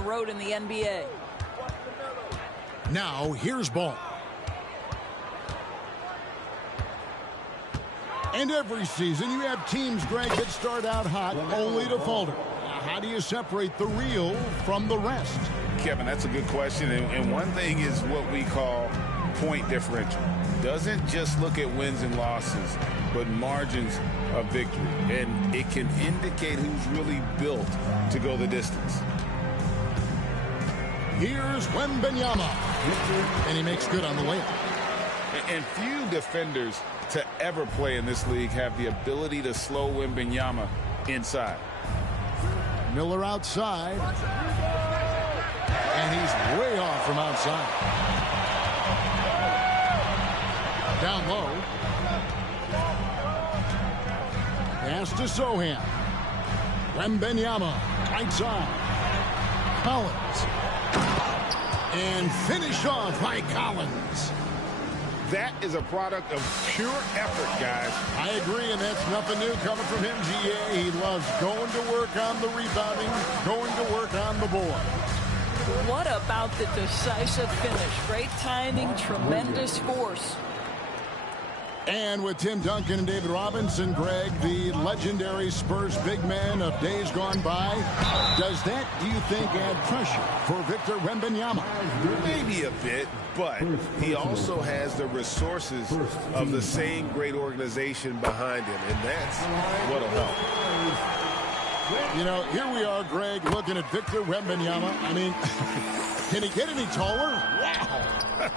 the road in the NBA. Now, here's Ball. And every season, you have teams, Greg, that start out hot only to falter. How do you separate the real from the rest? Kevin, that's a good question. And one thing is what we call point differential. Doesn't just look at wins and losses, but margins of victory. And it can indicate who's really built to go the distance. Here's Wembanyama. And he makes good on the layup. And few defenders to ever play in this league have the ability to slow Wembanyama inside. Miller outside. And he's way off from outside. Down low. Pass to Sohan. Wembanyama, right side. Collins. And finished off by Collins. That is a product of pure effort, guys. I agree, and that's nothing new coming from him, GA. He loves going to work on the rebounding, going to work on the board. What about the decisive finish? Great timing, tremendous force. And with Tim Duncan and David Robinson, Greg, the legendary Spurs big man of days gone by, does that, do you think, add pressure for Victor Wembanyama? Maybe a bit, but he also has the resources of the same great organization behind him, and that's what'll help. You know, here we are, Greg, looking at Victor Wembanyama. I mean, can he get any taller? Wow.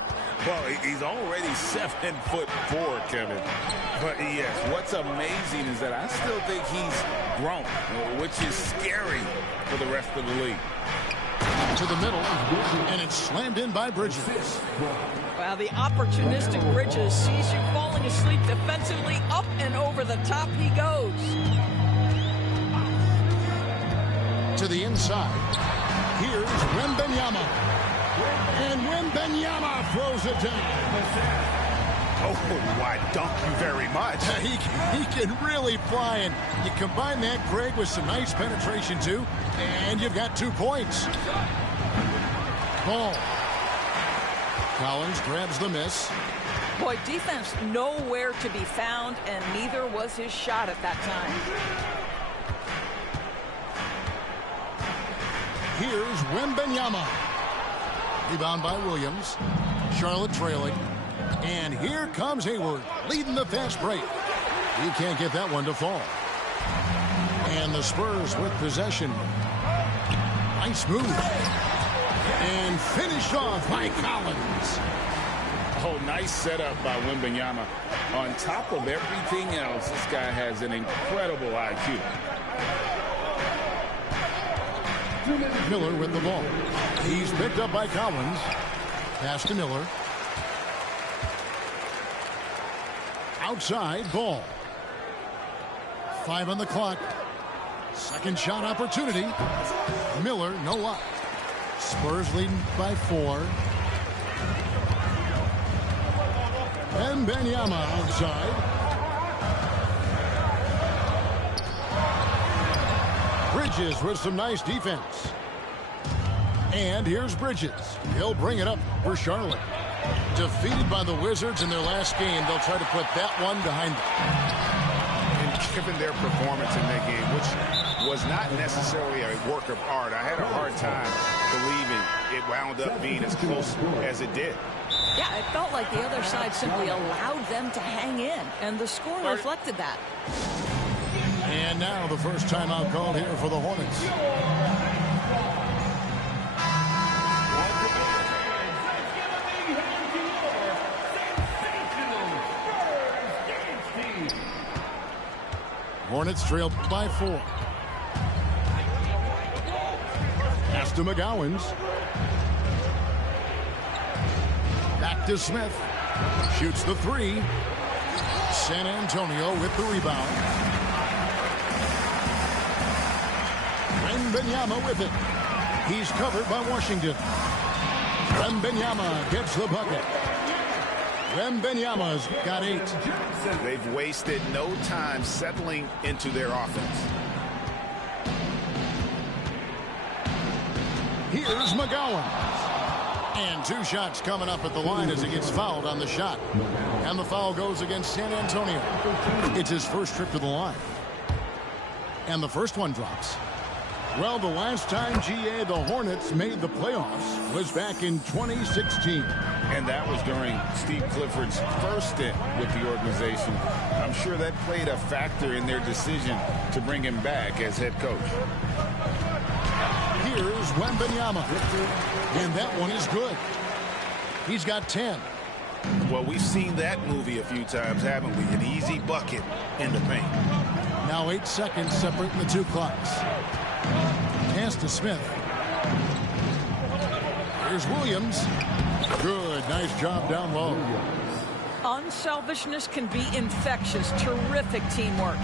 Well, he's already 7'4", Kevin. But yes, what's amazing is that I still think he's grown, which is scary for the rest of the league. To the middle, and it's slammed in by Bridges. Wow, the opportunistic Bridges sees you falling asleep defensively. Up and over the top he goes. To the inside. Here's Wembanyama. And Wembanyama throws it down. Oh, why, thank you very much. He can really fly, and you combine that, Greg, with some nice penetration, too, and you've got 2 points. Ball. Collins grabs the miss. Boy, defense nowhere to be found, and neither was his shot at that time. Here's Wembanyama. Rebound by Williams. Charlotte trailing. And here comes Hayward, leading the fast break. He can't get that one to fall. And the Spurs with possession. Nice move. And finished off by Collins. Oh, nice setup by Wembanyama. On top of everything else, this guy has an incredible IQ. Miller with the ball. He's picked up by Collins. Pass to Miller. Outside, Ball. 5 on the clock. Second shot opportunity. Miller, no luck. Spurs leading by 4. Wembanyama outside. Bridges with some nice defense. And here's Bridges. He'll bring it up for Charlotte. Defeated by the Wizards in their last game, they'll try to put that one behind them. And given their performance in that game, which was not necessarily a work of art, I had a hard time believing it wound up being as close as it did. Yeah, it felt like the other side simply allowed them to hang in, and the score reflected that. And now the first timeout called here for the Hornets. Hornets trail by 4. Pass to McGowens. Back to Smith. Shoots the 3. San Antonio with the rebound. Wembanyama with it. He's covered by Washington. Wembanyama gets the bucket. Wembanyama's got 8. They've wasted no time settling into their offense. Here's McGowan. And 2 shots coming up at the line as he gets fouled on the shot. And the foul goes against San Antonio. It's his first trip to the line. And the first one drops. Well, the last time, GA, the Hornets made the playoffs was back in 2016. And that was during Steve Clifford's first stint with the organization. I'm sure that played a factor in their decision to bring him back as head coach. Here's Wembanyama. And that one is good. He's got 10. Well, we've seen that movie a few times, haven't we? An easy bucket in the paint. Now 8 seconds separating the 2 clocks. Pass to Smith. Here's Williams. Good. Nice job down low. Unselfishness can be infectious. Terrific teamwork.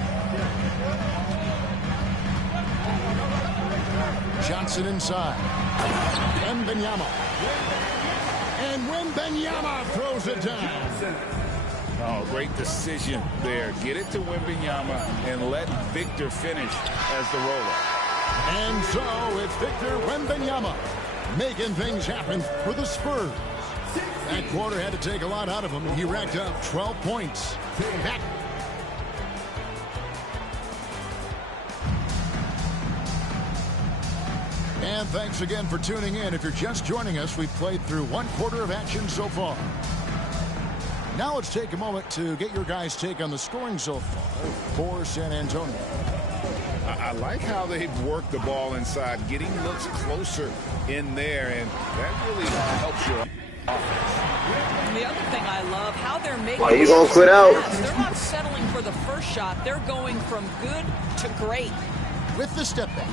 Johnson inside. Wembanyama. And Wembanyama throws it down. Oh, great decision there. Get it to Wembanyama and let Victor finish as the roller. And so it's Victor Wembanyama making things happen for the Spurs. That quarter had to take a lot out of him. He racked up 12 points. Back. And thanks again for tuning in. If you're just joining us, we've played through 1 quarter of action so far. Now let's take a moment to get your guys' take on the scoring so far for San Antonio. I like how they've worked the ball inside, getting looks closer in there, and that really helps your offense. And the other thing I love, how they're making... Why you gonna quit out? They're not settling for the first shot. They're going from good to great. With the step back.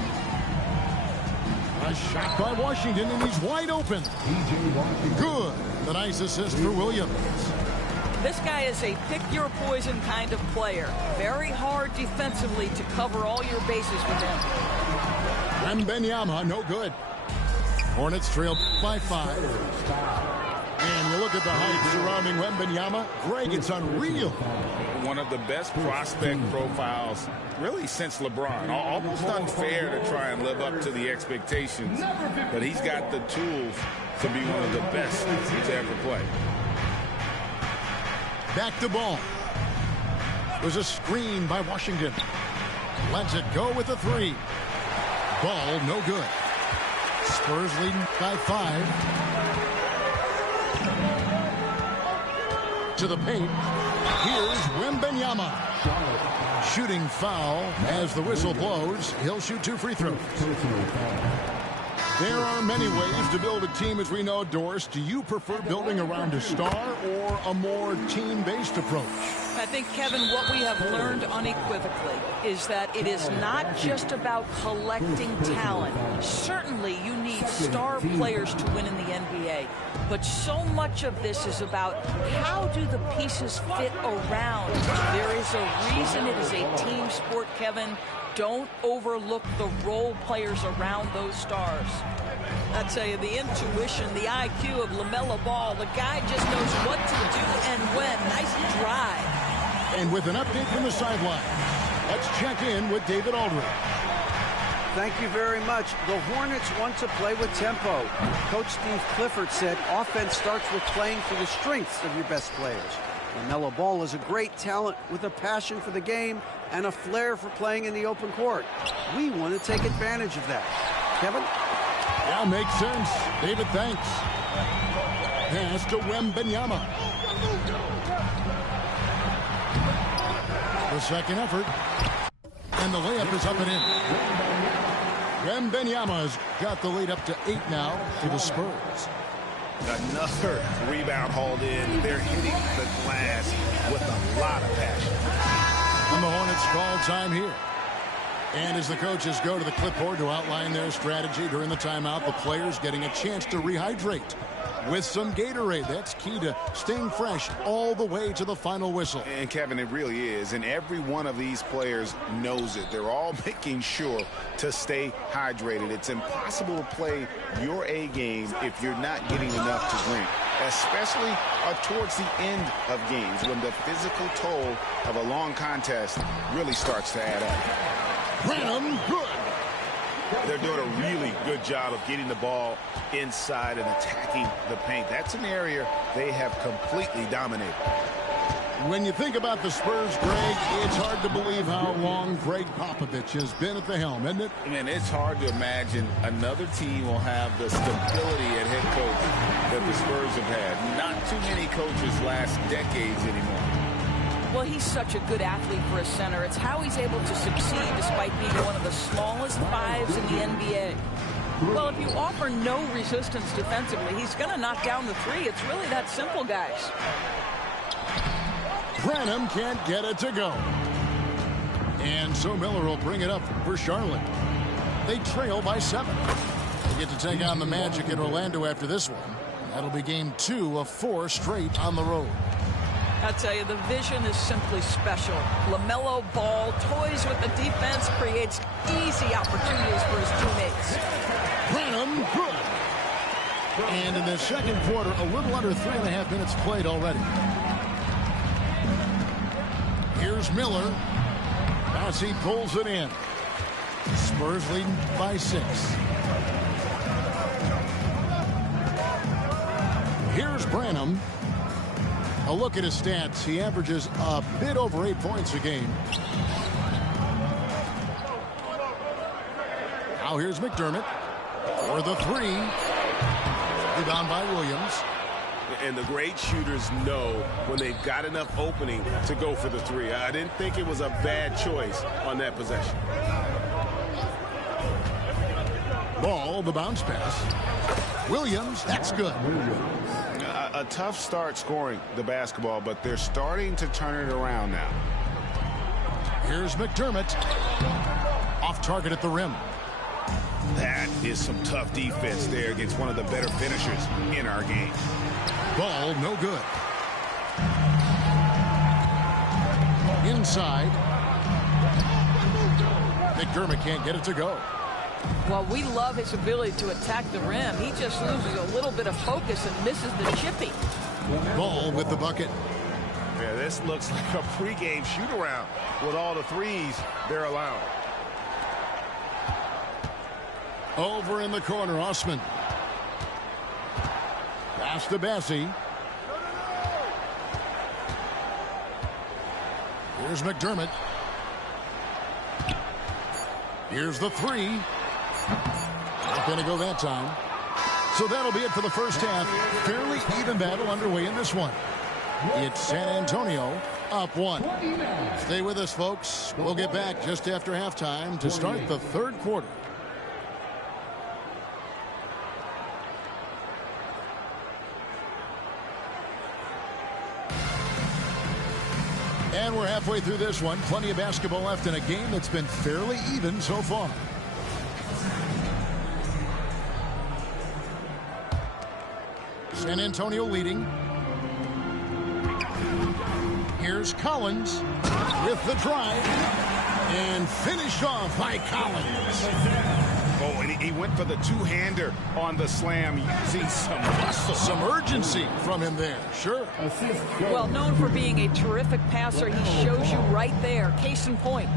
A shot by Washington, and he's wide open. Good. The nice assist for Williams. This guy is a pick-your-poison kind of player. Very hard defensively to cover all your bases with him. Wembanyama, no good. Hornets trail by 5. And you look at the hype surrounding Wembanyama. Greg, it's unreal. One of the best prospect profiles, really, since LeBron. Almost unfair to try and live up to the expectations. But he's got the tools to be one of the best to ever play. Back to ball. There's a screen by Washington. Lets it go with the 3. Ball no good. Spurs leading by 5. To the paint. Here's Wembanyama. Shooting foul as the whistle blows. He'll shoot 2 free throws. There are many ways to build a team, as we know, Doris. Do you prefer building around a star or a more team-based approach? I think, Kevin, what we have learned unequivocally is that it is not just about collecting talent. Certainly, you need star players to win in the NBA. But so much of this is about how do the pieces fit around. There is a reason it is a team sport, Kevin. Don't overlook the role players around those stars. I tell you, the intuition, the IQ of LaMelo Ball, the guy just knows what to do and when. Nice drive. And with an update from the sideline, let's check in with David Aldridge. Thank you very much. The Hornets want to play with tempo. Coach Steve Clifford said offense starts with playing for the strengths of your best players. LaMelo Ball is a great talent with a passion for the game and a flair for playing in the open court. We want to take advantage of that. Kevin? Yeah, makes sense. David, thanks. Pass to Wembanyama. The second effort. And the layup is up and in. Wembanyama's got the lead up to 8 now for the Spurs. Another rebound hauled in. They're hitting the glass with a lot of passion. And the Hornets call time here. And as the coaches go to the clipboard to outline their strategy during the timeout, the players getting a chance to rehydrate with some Gatorade. That's key to staying fresh all the way to the final whistle. And Kevin, it really is. And every one of these players knows it. They're all making sure to stay hydrated. It's impossible to play your A game if you're not getting enough to drink, especially towards the end of games when the physical toll of a long contest really starts to add up. Branham, good. They're doing a really good job of getting the ball inside and attacking the paint. That's an area they have completely dominated. When you think about the Spurs, Greg, it's hard to believe how long Greg Popovich has been at the helm, isn't it? I mean, it's hard to imagine another team will have the stability at head coach that the Spurs have had. Not too many coaches last decades anymore. Well, he's such a good athlete for a center. It's how he's able to succeed despite being one of the smallest fives in the NBA. Well, if you offer no resistance defensively, he's going to knock down the three. It's really that simple, guys. Branham can't get it to go. And so Miller will bring it up for Charlotte. They trail by 7. They get to take on the Magic in Orlando after this one. That'll be game 2 of 4 straight on the road. I tell you, the vision is simply special. LaMelo Ball toys with the defense, creates easy opportunities for his teammates. Branham, good. And in the second quarter, a little under 3.5 minutes played already. Here's Miller. As he pulls it in. Spurs leading by 6. Here's Branham. A look at his stats. He averages a bit over 8 points a game. Now here's McDermott for the 3. Rebound by Williams. And the great shooters know when they've got enough opening to go for the 3. I didn't think it was a bad choice on that possession. Ball, the bounce pass. Williams, that's good. A tough start scoring the basketball, but they're starting to turn it around now. Here's McDermott. Off target at the rim. That is some tough defense there against one of the better finishers in our game. Ball, no good. Inside. McDermott can't get it to go. Well, we love his ability to attack the rim. He just loses a little bit of focus and misses the chippy. Ball with the bucket. Yeah, this looks like a pregame shoot-around with all the 3s they're allowing. Over in the corner, Osman. Pass to Bassie. Here's McDermott. Here's the 3. Not going to go that time. So that'll be it for the first half. Fairly even battle underway in this one. It's San Antonio up 1. Stay with us, folks. We'll get back just after halftime to start the third quarter. And we're halfway through this one. Plenty of basketball left in a game that's been fairly even so far. San Antonio leading. Here's Collins with the drive. And finished off by Collins. Oh, and he went for the two-hander on the slam, using some muscle. Some urgency from him there, sure. Well, known for being a terrific passer, he shows you right there. Case in point.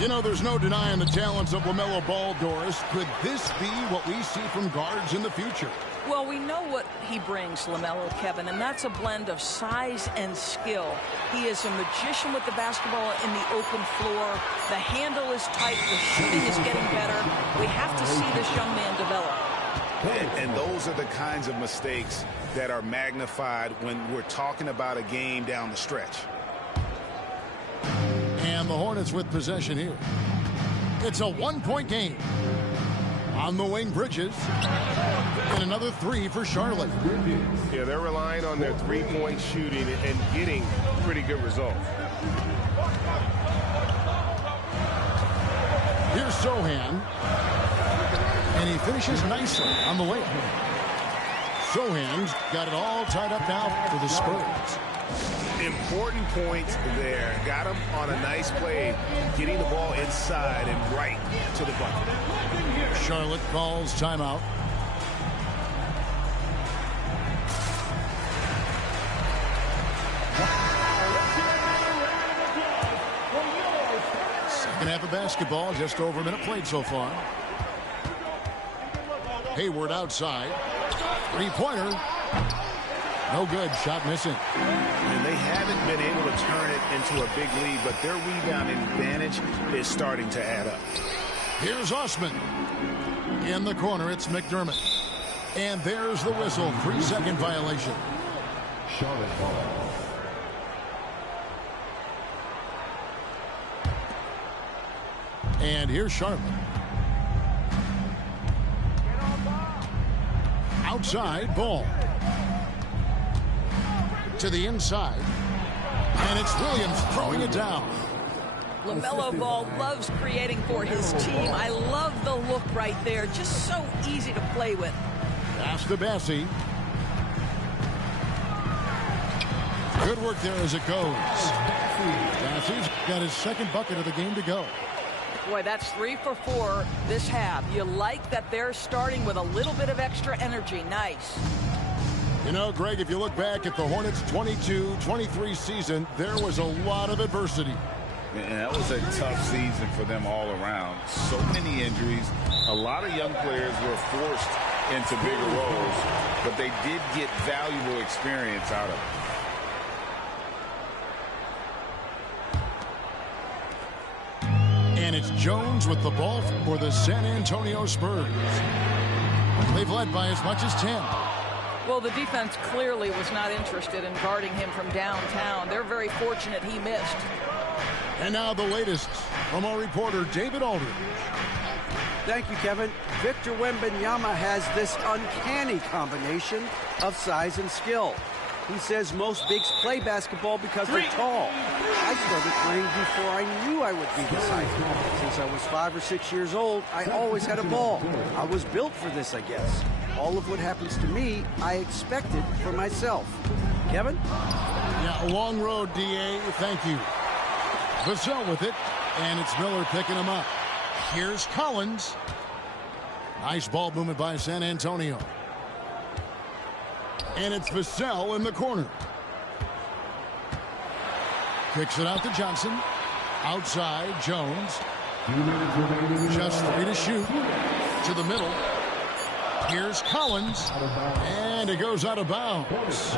You know, there's no denying the talents of LaMelo Ball, Doris. Could this be what we see from guards in the future? Well, we know what he brings, LaMelo, Kevin, and that's a blend of size and skill. He is a magician with the basketball in the open floor. The handle is tight. The shooting is getting better. We have to see this young man develop. And those are the kinds of mistakes that are magnified when we're talking about a game down the stretch. And the Hornets with possession here. It's a one-point game. On the wing, Bridges. And another 3 for Charlotte. Yeah, they're relying on their three-point shooting and getting pretty good results. Here's Sohan. And he finishes nicely on the layup. Sohan's got it all tied up now for the Spurs. Important points there. Got him on a nice play, getting the ball inside and right to the bucket. Charlotte calls timeout. Second half of basketball. Just over a minute played so far. Hayward outside. Three-pointer. No good. Shot missing. And they haven't been able to turn it into a big lead, but their rebounding advantage is starting to add up. Here's Osman. In the corner, it's McDermott. And there's the whistle. 3-second violation. Charlotte ball. And here's Charlotte. Outside, ball. To the inside. And it's Williams throwing it down. LaMelo Ball loves creating for his team. I love the look right there. Just so easy to play with. Pass to Bassey. Good work there as it goes. Bassey's got his second bucket of the game to go. Boy, that's 3 for 4 this half. You like that they're starting with a little bit of extra energy. Nice. You know, Greg, if you look back at the Hornets' 22-23 season, there was a lot of adversity. And that was a tough season for them all around. So many injuries. A lot of young players were forced into bigger roles, but they did get valuable experience out of it. And it's Jones with the ball for the San Antonio Spurs. They've led by as much as 10. Well, the defense clearly was not interested in guarding him from downtown. They're very fortunate he missed. And now the latest from our reporter, David Aldridge. Thank you, Kevin. Victor Wembanyama has this uncanny combination of size and skill. He says most bigs play basketball because they're tall. I started playing before I knew I would be this height. Since I was 5 or 6 years old, I always had a ball. I was built for this, I guess. All of what happens to me, I expected for myself. Kevin? Yeah, a long road, D.A. Thank you. Vassell with it, and it's Miller picking him up. Here's Collins. Nice ball movement by San Antonio. And it's Vassell in the corner. Kicks it out to Johnson. Outside, Jones. Just 3 to shoot. To the middle. Here's Collins. And it goes out of bounds.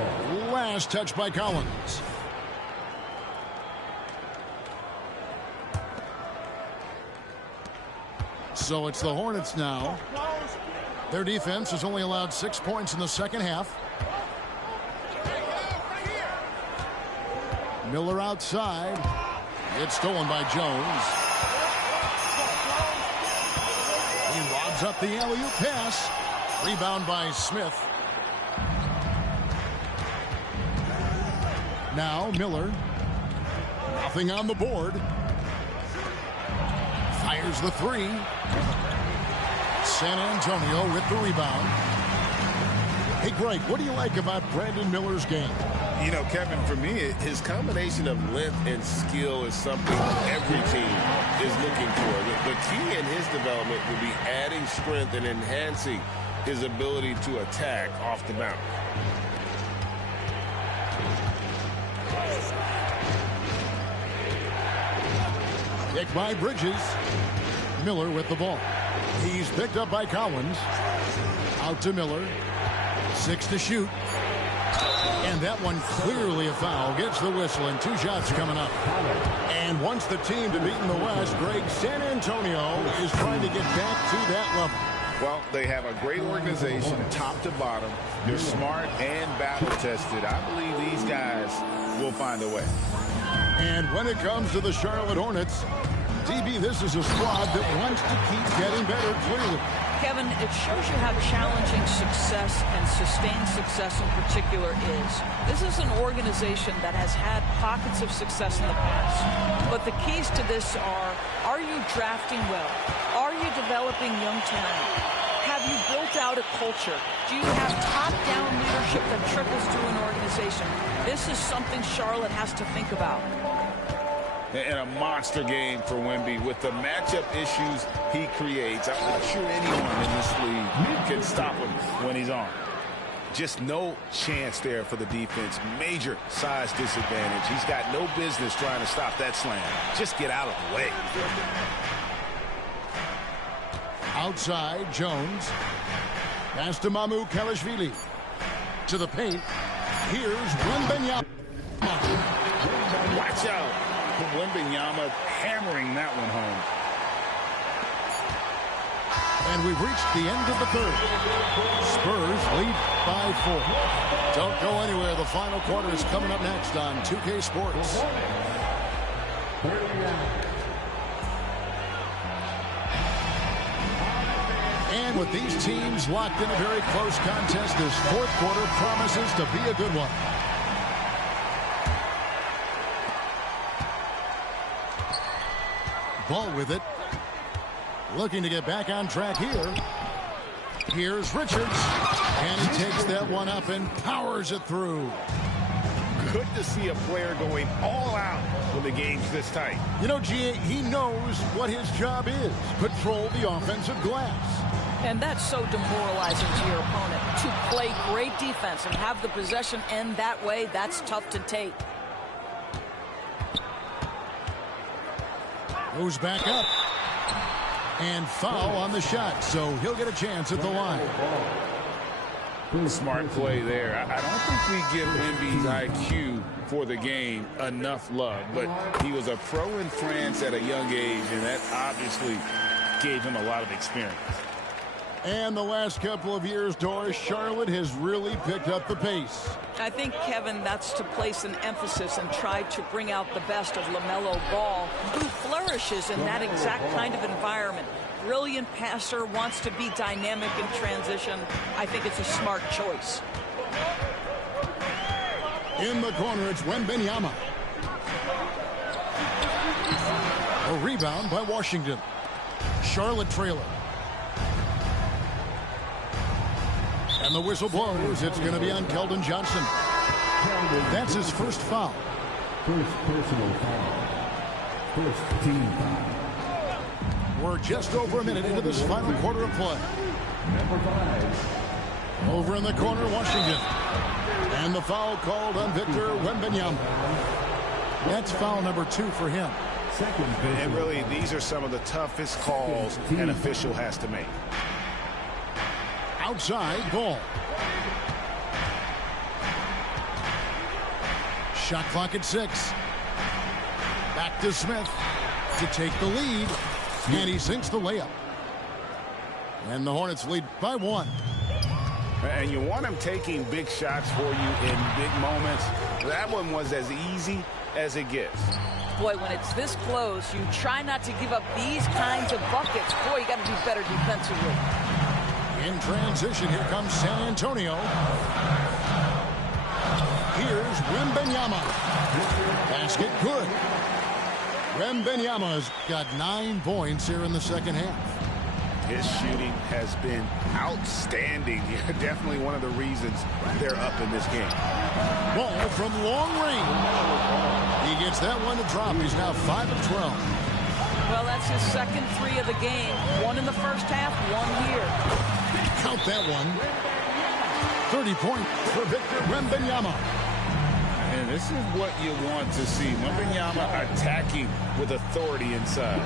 Last touch by Collins. So it's the Hornets now. Their defense has only allowed 6 points in the second half. Miller outside. It's stolen by Jones. He lobs up the alley-oop pass. Rebound by Smith. Now Miller. Nothing on the board. Fires the 3. San Antonio with the rebound. Hey, Greg, what do you like about Brandon Miller's game? You know, Kevin, for me, his combination of length and skill is something every team is looking for. The key in his development will be adding strength and enhancing his ability to attack off the mountain. Pick by Bridges. Miller with the ball. He's picked up by Collins. Out to Miller. 6 to shoot. And that one clearly a foul. Gets the whistle and 2 shots coming up. And once the team to beat in the West, Greg, San Antonio is trying to get back to that level. Well, they have a great organization, top to bottom. They're smart and battle-tested. I believe these guys will find a way. And when it comes to the Charlotte Hornets, DB, this is a squad that wants to keep getting better, clearly. Kevin, it shows you how challenging success and sustained success in particular is. This is an organization that has had pockets of success in the past. But the keys to this are you drafting well? Are you developing young talent? Have you built out a culture? Do you have top-down leadership that trickles through an organization? This is something Charlotte has to think about. And a monster game for Wemby with the matchup issues he creates. I'm not sure anyone in this league can stop him when he's on. Just no chance there for the defense. Major size disadvantage. He's got no business trying to stop that slam. Just get out of the way. Outside, Jones. Pass to Mamukelashvili. To the paint. Here's Wembanyama. Watch out. Wembanyama hammering that one home. And we've reached the end of the third. Spurs lead by 4. Don't go anywhere. The final quarter is coming up next on 2K Sports. And with these teams locked in a very close contest, this fourth quarter promises to be a good one. Ball with it. Looking to get back on track here. Here's Richards. And he takes that one up and powers it through. Good to see a player going all out when the game's this tight. You know, G.A., he knows what his job is. Control the offensive glass. And that's so demoralizing to your opponent. To play great defense and have the possession end that way, that's tough to take. Goes back up. And foul on the shot, so he'll get a chance at the line. Smart play there. I don't think we give Wemby's IQ for the game enough love, but he was a pro in France at a young age, and that obviously gave him a lot of experience. And the last couple of years, Doris, Charlotte has really picked up the pace. I think, Kevin, that's to place an emphasis and try to bring out the best of LaMelo Ball, who flourishes in that exact kind of environment. Brilliant passer, wants to be dynamic in transition. I think it's a smart choice. In the corner, it's Wembanyama. A rebound by Washington. Charlotte trailing. And the whistle blows. It's going to be on Keldon Johnson. That's his first foul. First personal foul. First team foul. We're just over a minute into this final quarter of play. Number 5. Over in the corner, Washington. And the foul called on Victor Wembanyama. That's foul number 2 for him. Second And really, these are some of the toughest calls an official has to make. Outside, Ball. Shot clock at 6. Back to Smith to take the lead. And he sinks the layup. And the Hornets lead by 1. And you want him taking big shots for you in big moments. That one was as easy as it gets. Boy, when it's this close, you try not to give up these kinds of buckets. Boy, you got to do better defensively. In transition, here comes San Antonio. Here's Wembanyama. Basket good. Wembanyama's got 9 points here in the second half. His shooting has been outstanding. Definitely one of the reasons they're up in this game. Ball from long range. He gets that one to drop. He's now 5 of 12. Well, that's his second 3 of the game. 1 in the first half, 1 here. Count that one. 30 points for Victor Wembanyama. And this is what you want to see. Wembanyama attacking with authority inside.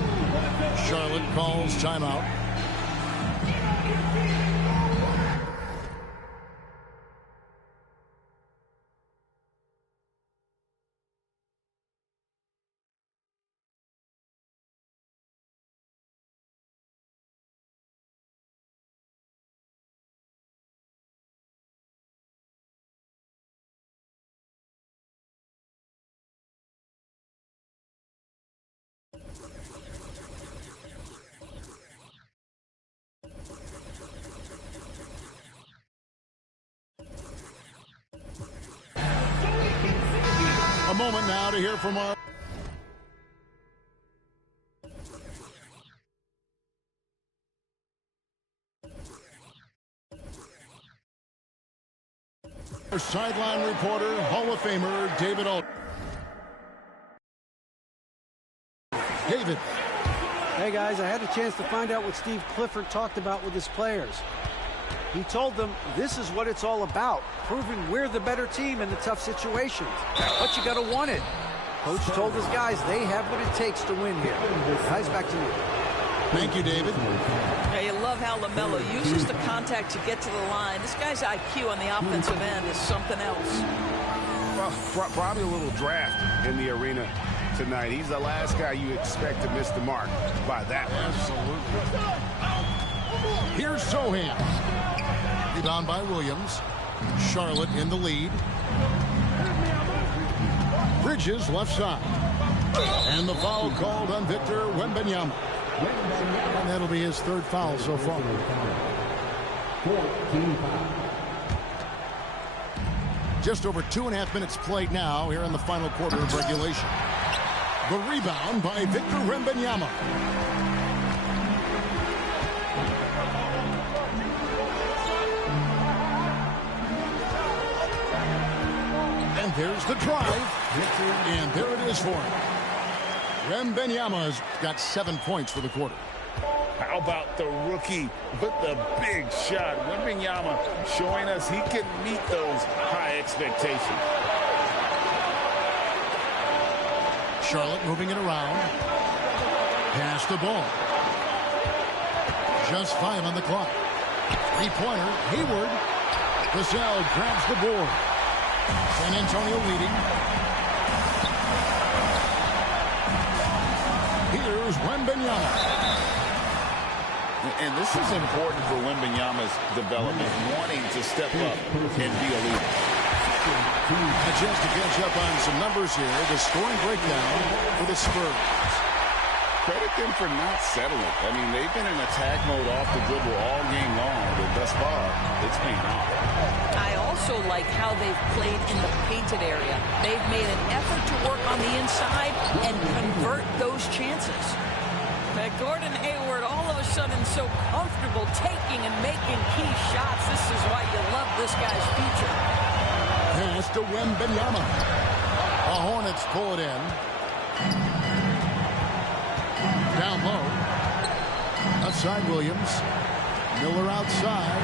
Charlotte calls timeout. A moment now to hear from our sideline reporter, Hall of Famer David Aldridge. David. Hey guys, I had a chance to find out what Steve Clifford talked about with his players. He told them this is what it's all about, proving we're the better team in the tough situations. But you got to want it. Coach told his guys they have what it takes to win here. Guys, back to you. Thank you, David. Yeah, you love how LaMelo uses the contact to get to the line. This guy's IQ on the offensive end is something else. Well, probably a little draft in the arena tonight. He's the last guy you expect to miss the mark by that much. Absolutely. Here's Sohan. Rebound by Williams. Charlotte in the lead. Bridges left side. And the foul called on Victor Wembanyama. And that'll be his third foul so far. 14 foul. Just over 2.5 minutes played now here in the final quarter of regulation. The rebound by Victor Wembanyama. And there's the drive. And there it is for him. Wembanyama's got 7 points for the quarter. How about the rookie with the big shot? Wembanyama showing us he can meet those high expectations. Charlotte moving it around. Pass the ball. Just 5 on the clock. Three-pointer, Hayward. Vassell grabs the board. San Antonio leading. Here's Wembanyama. And this is important for Wembanyama's development, wanting to step up and be a leader. A chance to catch up on some numbers here. The scoring breakdown for the Spurs. Credit them for not settling. I mean, they've been in attack mode off the dribble all game long, but thus far, it's paying off. I also like how they've played in the painted area. They've made an effort to work on the inside and convert those chances. Gordon Hayward all of a sudden so comfortable taking and making key shots. This is why you love this guy's future. Pass to Wembanyama. The Hornets pull it in. Down low. Outside Williams. Miller outside.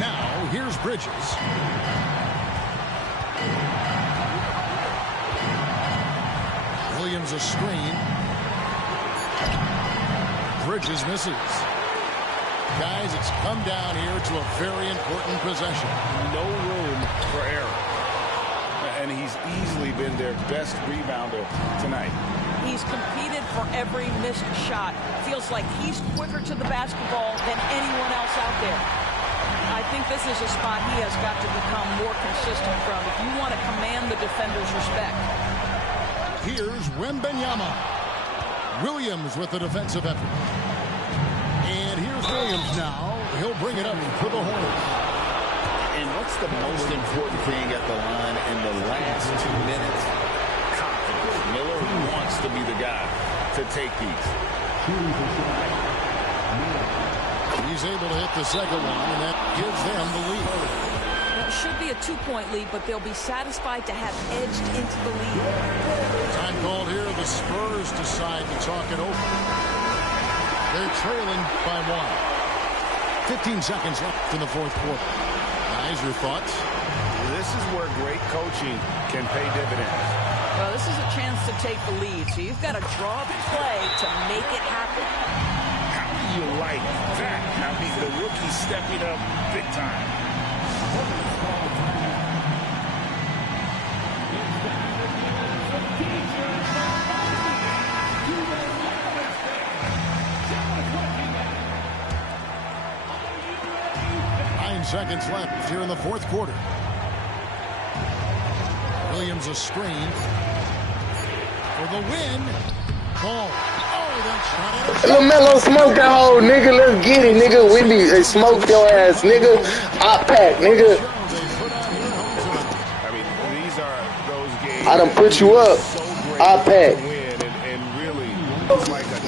Now here's Bridges. Williams a screen. Bridges misses. Guys, it's come down here to a very important possession. No room for error. And he's easily been their best rebounder tonight. He's competed for every missed shot. Feels like he's quicker to the basketball than anyone else out there. I think this is a spot he has got to become more consistent from if you want to command the defender's respect. Here's Wembanyama. Williams with the defensive effort. And here's Williams now. He'll bring it up for the Hornets. And what's the most important thing at the line in the last 2 minutes? Confidence. Miller wants to be the guy to take these. He's able to hit the second one, and that gives them the lead. Well, it should be a 2-point lead, but they'll be satisfied to have edged into the lead. Time called here. The Spurs decide to talk it over. They're trailing by 1. 15 seconds left in the fourth quarter. Guys, your thoughts? This is where great coaching can pay dividends. Well, this is a chance to take the lead, so you've got to draw the play to make it happen. How do you like that? I mean, the rookie stepping up big time. Seconds left here in the fourth quarter. Williams a screen for the win. Ball. Oh, that shot. LaMelo smoke that hole, nigga. Let's get it, nigga. Wendy, smoke your ass, nigga. Hot pack, nigga. I mean, these are those games. I done put you up. Hot pack. And really, it's like a